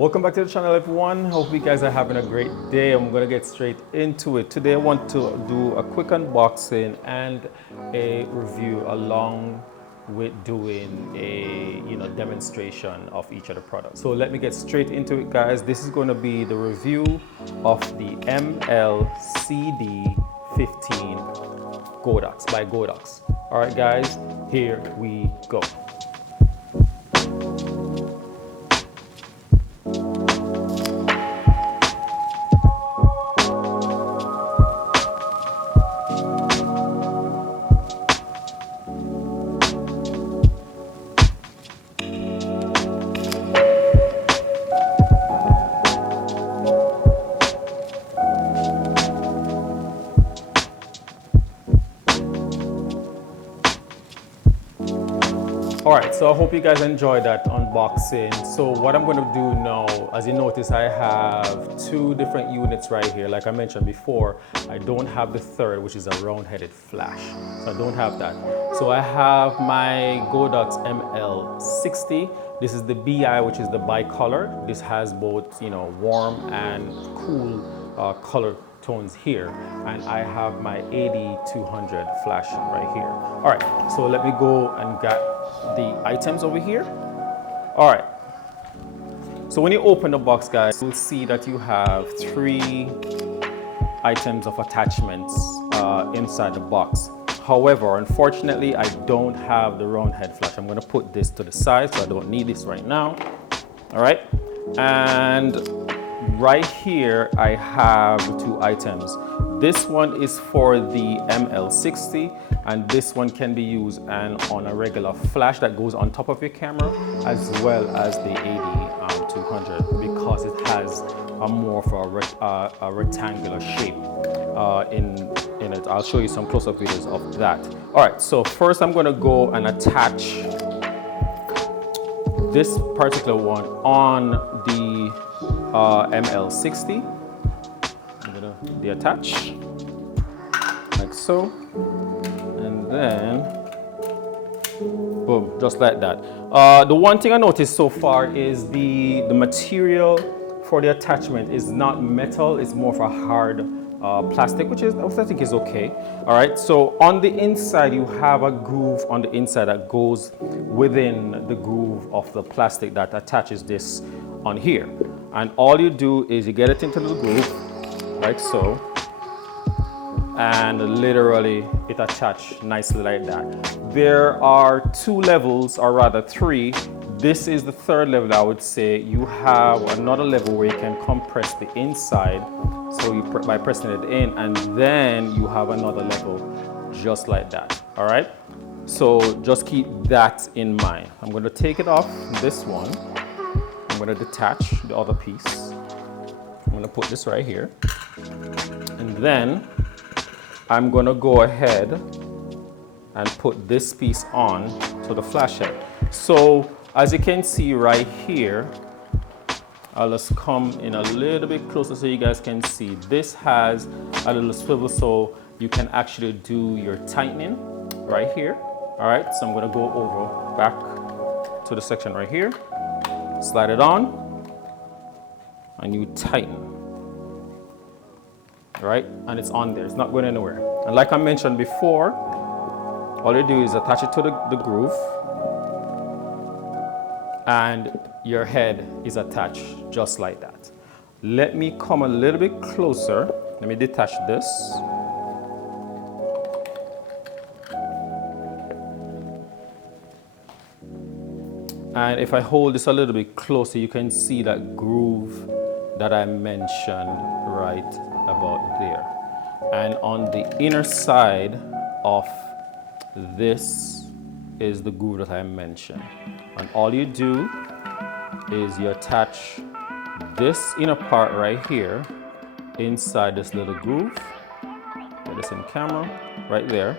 Welcome back to the channel, everyone. Hope you guys are having a great day. I'm gonna get straight into it. Today I want to do a quick unboxing and a review along with doing a demonstration of each of the products. So let me get straight into it, guys. This is going to be the review of the ML-CD15 GODOX by GODOX. All right, guys, here we go. All right, so I hope you guys enjoyed that unboxing. So what I'm going to do now, as you notice, I have two different units right here. Like I mentioned before, I don't have the third, which is a round-headed flash. So I don't have that. So I have my GODOX ML-60. This is the BI, which is the bicolor. This has both, warm and cool color tones here, and I have my 8200 flash right here. All right, so let me go and get the items over here. All right, so when you open the box, guys, you'll see that you have 3 items of attachments inside the box. However, unfortunately, I don't have the round head flash. I'm going to put this to the side, so I don't need this right now. All right, and right here I have 2 items. This one is for the ML-60, and this one can be used on a regular flash that goes on top of your camera, as well as the 8200, because it has a more of a rectangular shape in it. I'll show you some close-up videos of that. All right, so first I'm going to go and attach this particular one on the ML-60. I'm gonna deattach like so, and then boom, just like that. The one thing I noticed so far is the material for the attachment is not metal, it's more of a hard plastic, which I think is okay. All right, so on the inside you have a groove on the inside that goes within the groove of the plastic that attaches this on here. And all you do is you get it into the groove, like so, and literally it attaches nicely like that. There are 2 levels, or rather 3. This is the 3rd level, I would say. You have another level where you can compress the inside, so by pressing it in, and then you have another level just like that. All right, so just keep that in mind. I'm going to take it off this one. I'm going to detach the other piece. I'm going to put this right here, and then I'm going to go ahead and put this piece on to the flash head. So as you can see right here, I'll just come in a little bit closer so you guys can see. This has a little swivel, so you can actually do your tightening right here. All right, so I'm going to go over back to the section right here. Slide it on, and you tighten, right? And it's on there, it's not going anywhere. And like I mentioned before, all you do is attach it to the groove, and your head is attached just like that. Let me come a little bit closer. Let me detach this. And if I hold this a little bit closer, you can see that groove that I mentioned right about there. And on the inner side of this is the groove that I mentioned. And all you do is you attach this inner part right here inside this little groove. Get this in camera, right there.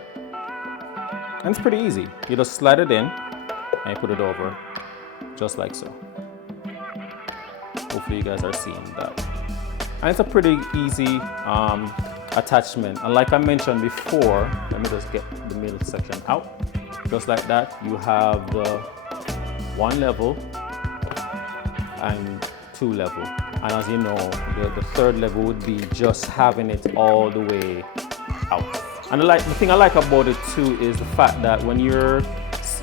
And it's pretty easy. You just slide it in and you put it over, just like so. Hopefully you guys are seeing that. And it's a pretty easy attachment. And like I mentioned before, let me just get the middle section out. Just like that, you have the one level and 2 level. And as you know, the 3rd level would be just having it all the way out. And the thing I like about it too is the fact that when you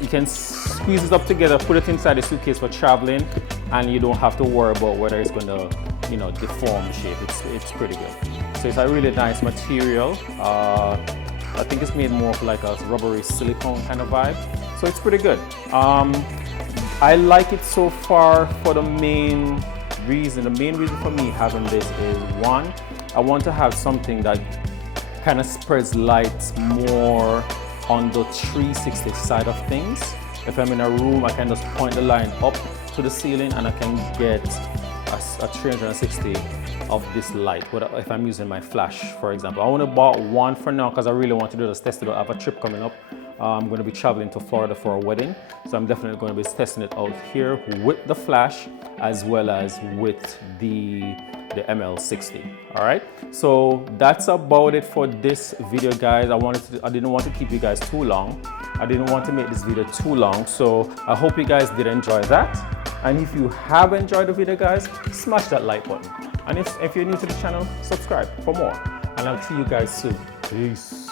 can squeeze it up together, put it inside the suitcase for traveling, and you don't have to worry about whether it's going to, you know, deform shape. It's pretty good. So it's a really nice material. I think it's made more of like a rubbery silicone kind of vibe. So it's pretty good. I like it so far for the main reason. The main reason for me having this is, one, I want to have something that kind of spreads light more on the 360 side of things. If I'm in a room, I can just point the line up to the ceiling and I can get a 360 of this light, if I'm using my flash, for example. I only bought one for now because I really want to do this, test it out. I have a trip coming up. I'm going to be traveling to Florida for a wedding, so I'm definitely going to be testing it out here with the flash as well as with the ML-60. All right, so that's about it for this video, guys. I didn't want to keep you guys too long. I didn't want to make this video too long, so I hope you guys did enjoy that. And if you have enjoyed the video, guys, smash that like button. And if you're new to the channel, subscribe for more. And I'll see you guys soon. Peace.